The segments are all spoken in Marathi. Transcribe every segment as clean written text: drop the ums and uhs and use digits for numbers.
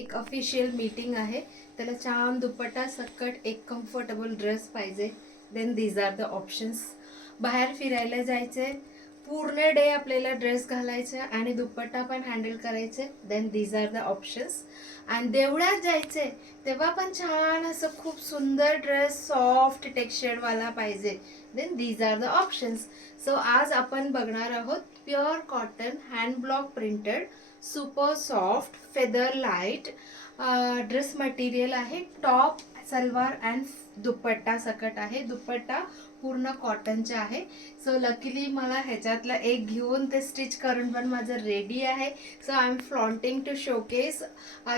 एक ऑफिशियल मीटिंग आहे, त्याला छान दुपट्टा सकट एक कम्फर्टेबल ड्रेस पाहिजे. Then these are the options. बाहेर फिरायला जायचे, पूर्ण डे आपल्याला ड्रेस घालायचे आणि दुपट्टा पण हँडल करायचे. Then these are the options. आणि देवळात जायचे तेव्हा पण छान असं खूप सुंदर ड्रेस सॉफ्ट टेक्स्चरवाला पाहिजे. Then these are the options. So आज आपण बघणार आहोत pure cotton hand block printed super soft feather light dress material आहे. टॉप सलवार अँड दुपट्टा सकट आहे. दुपट्टा पूर्ण कॉटनचा आहे. सो लकीली मला ह्याच्यातला एक घेऊन ते स्टिच करून पण माझं रेडी आहे. So I am flaunting to showcase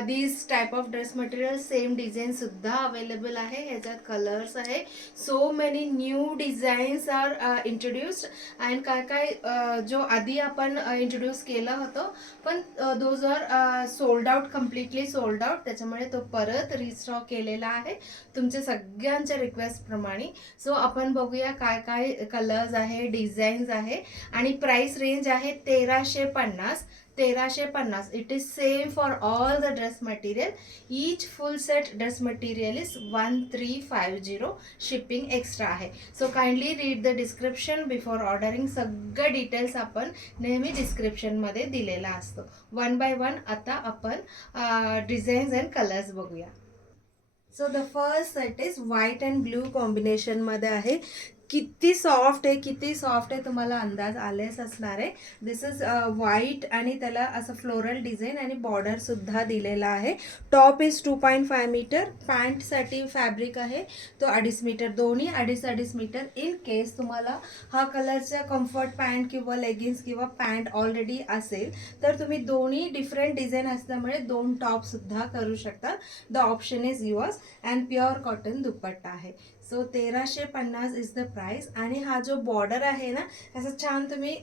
this type of dress material. Same design सुद्धा अवेलेबल आहे. ह्याच्यात कलर्स आहे. So many new designs are introduced. And काय काय जो आधी आपण इंट्रोड्यूस केलं होतं पण those are sold out, completely sold out. त्याच्यामुळे तो परत रिस्टॉक केलेला आहे तुमच्या सगळ्यांच्या रिक्वेस्ट प्रमाणे. सो आपण बघूया काय काय कलर्स आहे, डिझाईन्स आहे आणि प्राइस रेंज आहे 1350. 1350. It is same for all the dress material. Each full set dress material is 1350. Shipping extra आहे. So kindly read the description before ordering. सगळं डिटेल्स आपण नेहमी डिस्क्रिप्शनमध्ये दिलेला असतो. वन बाय वन आता आपण डिझाईन्स अँड कलर्स बघूया. So the first set is white and blue कॉम्बिनेशनमध्ये आहे. किती सॉफ्ट आहे, किती सॉफ्ट आहे तुम्हाला अंदाज आलेच असणार आहे. दिस इज व्हाईट आणि त्याला असं फ्लोरल डिझाईन आणि बॉर्डर सुद्धा दिलेला आहे. Top is 2.5 metre. पॅन्टसाठी फॅब्रिक आहे तो 2.5 मीटर. दोन्ही 2.5 मीटर. इन केस तुम्हाला हा कलरचा कम्फर्ट पॅन्ट किंवा लेगिन्स किंवा पॅन्ट ऑलरेडी असेल तर तुम्ही दोन्ही डिफरंट डिझाईन असल्यामुळे 2 टॉप सुद्धा करू शकता. The option is yours. And pure cotton dupatta आहे. So 1350 is the price. आणि हा जो बॉर्डर आहे ना, असं छान तुम्ही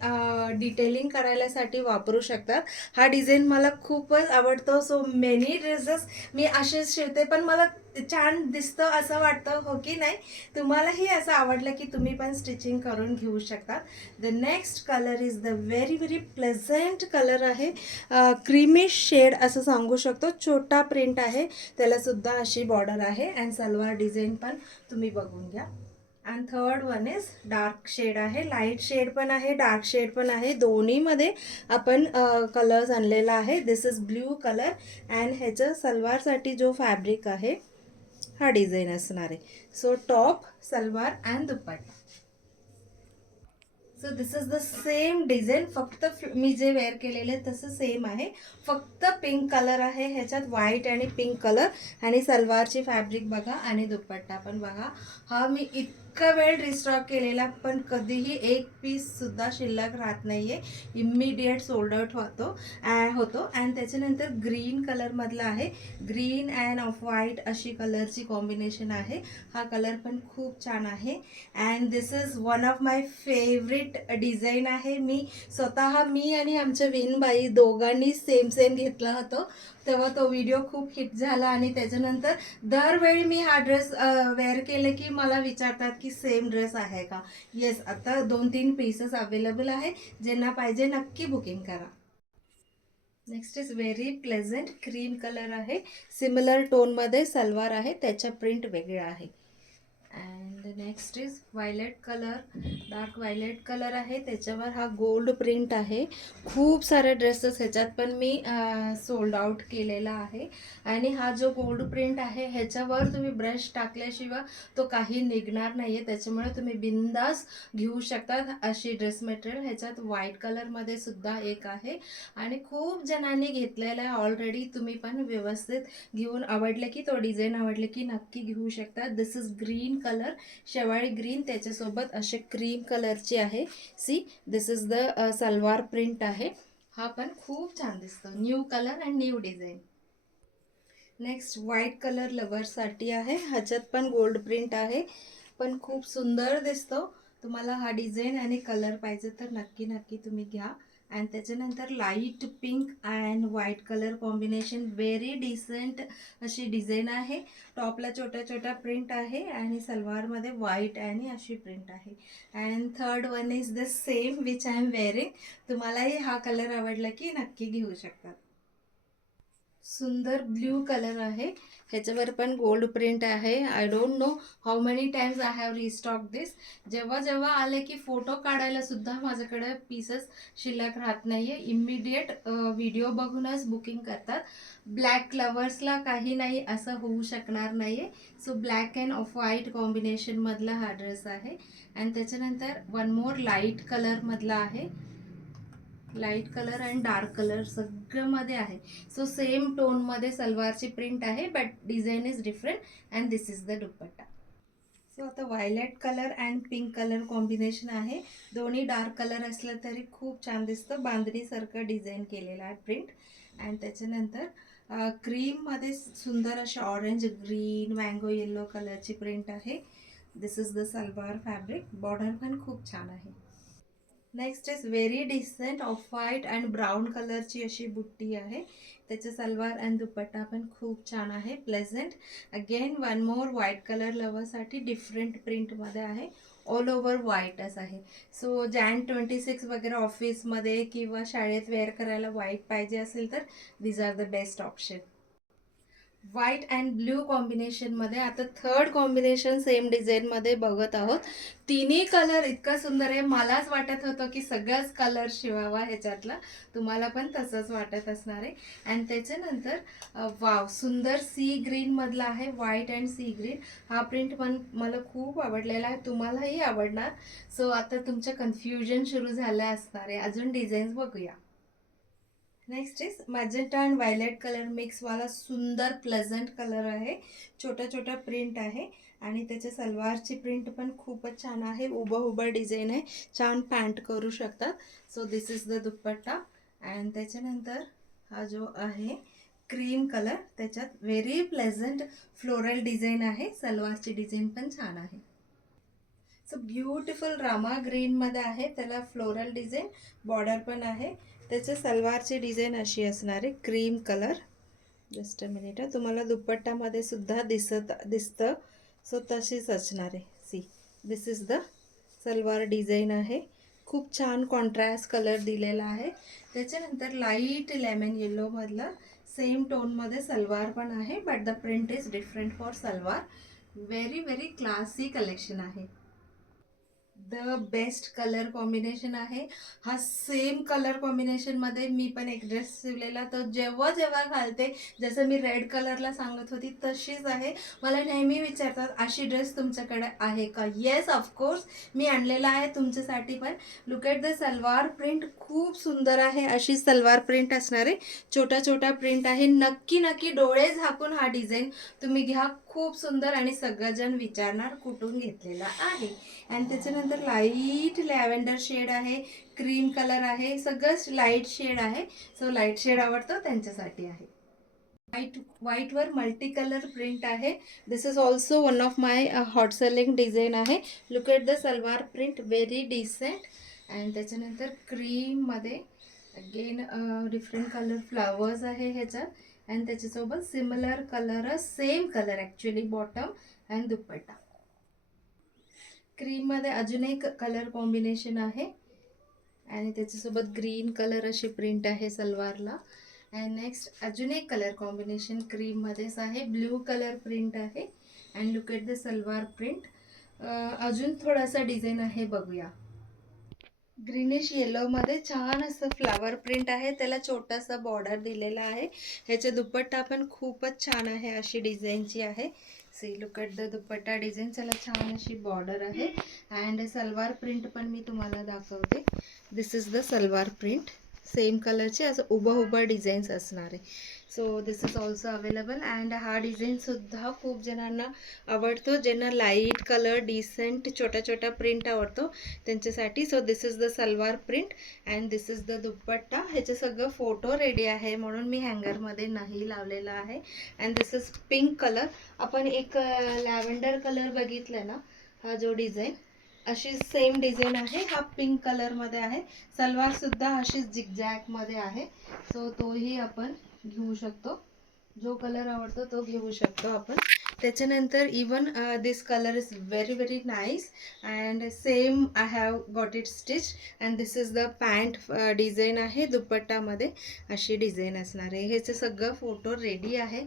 डिटेलिंग करायलासाठी वापरू शकतात. हा डिझाईन मला खूपच आवडतो. सो मेनी ड्रेसेस मी असेच शिवते पण मला छान दिसतं असं वाटतं, हो की नाही? तुम्हालाही असं आवडलं की तुम्ही पण स्टिचिंग करून घेऊ शकतात. The next colour is the very very pleasant colour आहे. क्रीमिश शेड असं सांगू शकतो. छोटा प्रिंट आहे, त्याला सुद्धा अशी बॉर्डर आहे. अँड सलवार डिझाईन पण तुम्ही बघून घ्या. And third one is dark shade आहे. लाईट शेड पण आहे, डार्क शेड पण आहे. दोन्हीमध्ये आपण कलर्स आणलेला आहे. This is blue colour. And ह्याचं सलवारसाठी जो फॅब्रिक आहे हा डिझाईन असणार आहे. सो टॉप, सलवार and dupatta. So this is the same design. फक्त मी जे वेअर केलेले तसं सेम आहे. फक्त पिंक कलर आहे ह्याच्यात, व्हाईट आणि पिंक कलर. आणि सलवारची फॅब्रिक बघा आणि दुपट्टा पण बघा. हा मी इतका वेळ रिस्टॉक केलेला पण कधीही एक पीस सुद्धा शिल्लक राहत नाहीये. इमिडिएट सोल्ड आउट होतो. अँड त्याच्यानंतर ग्रीन कलरमधला आहे. ग्रीन अँड ऑफ व्हाईट अशी कलरची कॉम्बिनेशन आहे. हा कलर पण खूप छान आहे. And this is one of my favourite design आहे. मी स्वतः मी आणि आमच्या विनबाई दोघांनी सेम सेम घेतला होता. तेव्हा तो व्हिडिओ खूप हिट झाला आणि त्याच्यानंतर दरवेळी मी हा ड्रेस वेअर केले की मला विचारतात की सेम ड्रेस आहे का. येस, आता 2-3 पीसेस अवेलेबल आहे. ज्यांना पाहिजे नक्की बुकिंग करा. Next is very pleasant cream colour आहे. सिमिलर टोनमध्ये सलवार आहे, त्याच्या प्रिंट वेगळा आहे. And next is violet colour. Dark violet colour आहे, त्याच्यावर हा गोल्ड प्रिंट आहे. खूप सारे ड्रेसेस ह्याच्यात पण मी सोल्ड आउट केलेला आहे. आणि हा जो गोल्ड प्रिंट आहे ह्याच्यावर तुम्ही ब्रश टाकल्याशिवाय तो काही निघणार नाही आहे. त्याच्यामुळे तुम्ही बिंदास घेऊ शकता अशी ड्रेस मटेरियल. ह्याच्यात व्हाईट कलरमध्ये सुद्धा एक आहे आणि खूप जणांनी घेतलेला आहे ऑलरेडी. तुम्ही पण व्यवस्थित घेऊन आवडले की तो डिझाईन आवडले की नक्की घेऊ शकता. दिस इज ग्रीन कलर, शेवाळी ग्रीन. त्याच्यासोबत असे क्रीम कलरची आहे. See, this is the salwar print आहे. हा पण खूप छान दिसतो. New colour and new design. Next white colour लवर्ससाठी आहे. ह्याच्यात पण गोल्ड प्रिंट आहे, पण खूप सुंदर दिसतो. तुम्हाला हा डिझाईन आणि कलर पाहिजे तर नक्की नक्की तुम्ही घ्या. अँड त्याच्यानंतर light pink and white colour combination. Very decent अशी डिझाईन आहे. टॉपला छोट्या छोट्या प्रिंट आहे आणि सलवारमध्ये व्हाईट आणि अशी प्रिंट आहे. And third one is the same which I am wearing. तुम्हालाही हा कलर आवडला की नक्की घेऊ शकता. सुंदर ब्ल्यू कलर आहे, ह्याच्यावर पण गोल्ड प्रिंट आहे. I don't know how many times I have restock this. जेव्हा जेव्हा आले की फोटो काढायला सुद्धा माझ्याकडे पीसेस शिल्लक राहत नाहीये. इमिडिएट व्हिडिओ बघूनच बुकिंग करतात. ब्लॅक लवर्सला काही नाही असं होऊ शकणार नाहीये. So black and off white कॉम्बिनेशनमधला हा ड्रेस आहे. आणि त्याच्यानंतर वन मोर लाईट कलरमधला आहे. Light colour and dark colour सगळ्यामध्ये आहे. सो सेम टोनमध्ये सलवारची प्रिंट आहे, but design is different. And this is the dupatta. So आता violet colour and pink colour combination आहे. दोन्ही डार्क कलर असलं तरी खूप छान दिसतं. बांधणीसारखं डिझाईन केलेलं आहे प्रिंट. अँड त्याच्यानंतर क्रीममध्ये सुंदर अशा ऑरेंज ग्रीन मँगो येलो कलरची प्रिंट आहे. This is the salwar fabric. Border पण खूप छान आहे. Next is very decent off white and brown कलरची अशी बुट्टी आहे. त्याचे सलवार अँड दुपट्टा पण खूप छान आहे, pleasant. Again one more white colour लवर्ससाठी डिफरंट प्रिंटमध्ये आहे. ऑल ओव्हर व्हाईटच आहे. सो Jan 26 वगैरे ऑफिसमध्ये किंवा शाळेत वेअर करायला व्हाईट पाहिजे असेल तर these are the best option. White and blue कॉम्बिनेशनमध्ये आता थर्ड कॉम्बिनेशन सेम डिझाईनमध्ये बघत आहोत. तिन्ही कलर इतका सुंदर आहे. मलाच वाटत होतं की सगळाच कलर शिवावा ह्याच्यातला. तुम्हाला पण तसंच वाटत असणार आहे. आणि त्याच्यानंतर वाव सुंदर सी ग्रीनमधला आहे. व्हाईट अँड सी ग्रीन हा प्रिंट पण मला खूप आवडलेला आहे. तुम्हालाही आवडणार. सो आता तुमचं कन्फ्युजन सुरू झालं असणार आहे. अजून डिझाईन्स बघूया. Next is magenta and violet colour मिक्सवाला सुंदर प्लेझंट कलर आहे. छोट्या छोट्या प्रिंट आहे. आणि त्याच्या सलवारची प्रिंट पण खूपच छान आहे. उभं डिझाईन आहे. छान पॅन्ट करू शकतात. So this is the dupatta. And त्याच्यानंतर हा जो आहे क्रीम कलर, त्याच्यात व्हेरी प्लेझंट फ्लोरल डिझाईन आहे. सलवारची डिझाईन पण छान आहे. सो ब्युटिफुल रामा ग्रीनमध्ये आहे. त्याला फ्लोरल डिझाईन, बॉर्डर पण आहे. त्याच्या सलवारची डिझाईन अशी असणार आहे, cream colour. Just a minute, तुम्हाला दुपट्टामध्ये सुद्धा दिसतं. सो तशीच असणार आहे. See, this is the salwar design आहे. खूप छान कॉन्ट्रास्ट कलर दिलेला आहे. त्याच्यानंतर लाईट लेमन येलोमधलं सेम टोनमध्ये सलवार पण आहे, but the print is different for salwar. Very very classy collection आहे. द बेस्ट कलर कॉम्बिनेशन आहे. हा सेम कलर कॉम्बिनेशनमध्ये मी पण एक ड्रेस शिवलेला, तर जेव्हा जेव्हा घालते, जसं मी रेड कलरला सांगत होती तशीच आहे. मला नेहमी विचारतात अशी ड्रेस तुमच्याकडे आहे का? येस, ऑफकोर्स मी आणलेला आहे तुमच्यासाठी पण. Look at the salwar print, खूप सुंदर आहे. अशी सलवार प्रिंट असणार आहे. छोट्या छोट्या प्रिंट आहे. नक्की नक्की डोळे झाकून हा डिझाईन तुम्ही घ्या. खूप सुंदर. आणि सगळेजण विचारणार कुठून घेतलेला आहे. आणि त्याच्यानंतर लाईट लॅव्हेंडर शेड आहे, क्रीम कलर आहे, सगळंच लाईट शेड आहे. सो लाईट शेड आवडतं त्यांच्यासाठी आहे. व्हाईटवर मल्टी कलर प्रिंट आहे. This is also one of my hot selling design आहे. Look at the salwar print, very decent. And त्याच्यानंतर क्रीममध्ये अगेन डिफरंट कलर फ्लावर्स आहे ह्याच्यात. अँड त्याच्यासोबत similar colour, same colour actually, bottom and dupatta. क्रीममध्ये अजून एक कलर कॉम्बिनेशन आहे. आणि त्याच्यासोबत ग्रीन कलर अशी प्रिंट आहे सलवारला. अँड नेक्स्ट अजून एक कलर कॉम्बिनेशन क्रीममध्येच आहे. ब्ल्यू कलर प्रिंट आहे. And look at the salwar print. अजून थोडासा डिझाईन आहे, बघूया. ग्रीनिश येलोमध्ये छान असं फ्लावर प्रिंट आहे. त्याला छोटासा बॉर्डर दिलेला आहे. ह्याचा दुपट्टा पण खूपच छान आहे. अशी डिझाईनची आहे. See, look at the dupatta design. त्याला छान अशी बॉर्डर आहे. अँड सलवार प्रिंट पण मी तुम्हाला दाखवते. This is the salwar print. Same कलरचे असं उभं डिझाईन्स असणार आहे. So this is also available. And हा डिझाईनसुद्धा खूप जणांना आवडतो, ज्यांना लाईट कलर डिसेंट छोट्या छोट्या प्रिंट आवडतो त्यांच्यासाठी. So this is the salwar print and this is the dupatta. ह्याचे सगळं फोटो रेडी आहे, म्हणून मी हँगरमध्ये नाही लावलेला आहे. And this is pink colour. आपण एक लॅव्हेंडर कलर बघितला ना, हा जो डिझाईन, अशी सेम डिझाईन आहे. हा पिंक कलरमध्ये आहे. सलवारसुद्धा अशीच झिगझॅगमध्ये आहे. सो तोही आपण घेऊ शकतो. जो कलर आवडतो तो घेऊ शकतो आपण. त्याच्यानंतर even this colour is very very nice and same I have got it stitch and this is the pant design आहे. दुपट्टामध्ये अशी डिझाईन असणार आहे. ह्याचे सगळं फोटो रेडी आहे.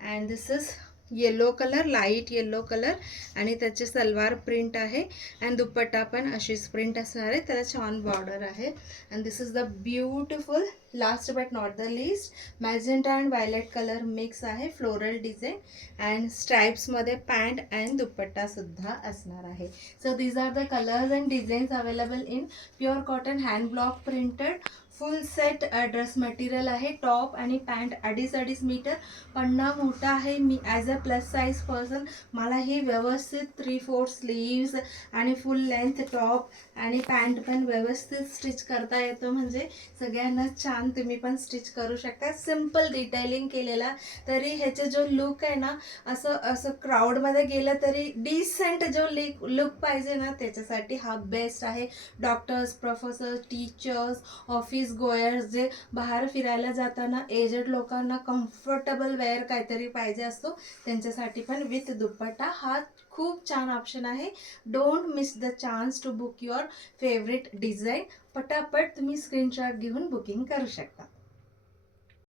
And this is yellow colour, light yellow colour आणि त्याचे सलवार प्रिंट आहे अँड दुपट्टा पण अशीच प्रिंट असणार आहे. त्याला छान बॉर्डर आहे. And this is the beautiful last but not the list magenta and violet colour mix आहे. फ्लोरल डिझाईन अँड स्ट्राइप्समध्ये पॅन्ट अँड दुपट्टा सुद्धा असणार आहे. So these are the colours and designs available in pure cotton hand block printed full set dress material आहे. टॉप आणि पॅन्ट 2.5 मीटर, पन्ना मोठा आहे. मी as a plus size person मला ही व्यवस्थित 3/4 स्लीव्स आणि फुल लेंथ टॉप आणि पॅन्ट पण व्यवस्थित स्टिच करता येतो. म्हणजे सगळ्यांना छान तुम्ही पण स्टिच करू शकता. सिम्पल डिटेलिंग केलेला, तरी ह्याचे जो लुक आहे ना, असं क्राऊडमध्ये गेलं तरी डिसेंट जो लुक पाहिजे ना, त्याच्यासाठी हा बेस्ट आहे. डॉक्टर्स, प्रोफेसर्स, टीचर्स, ऑफिस गोयर्स जे बाहेर फिरायला जाताना एजेड लोकांना कम्फर्टेबल वेअर काहीतरी पाहिजे असतो, त्यांच्यासाठी पण विथ दुपट्टा हा खूप छान ऑप्शन आहे. Don't miss the chance to book your favourite design. पटापट तुम्ही स्क्रीनशॉट घेऊन बुकिंग करू शकता.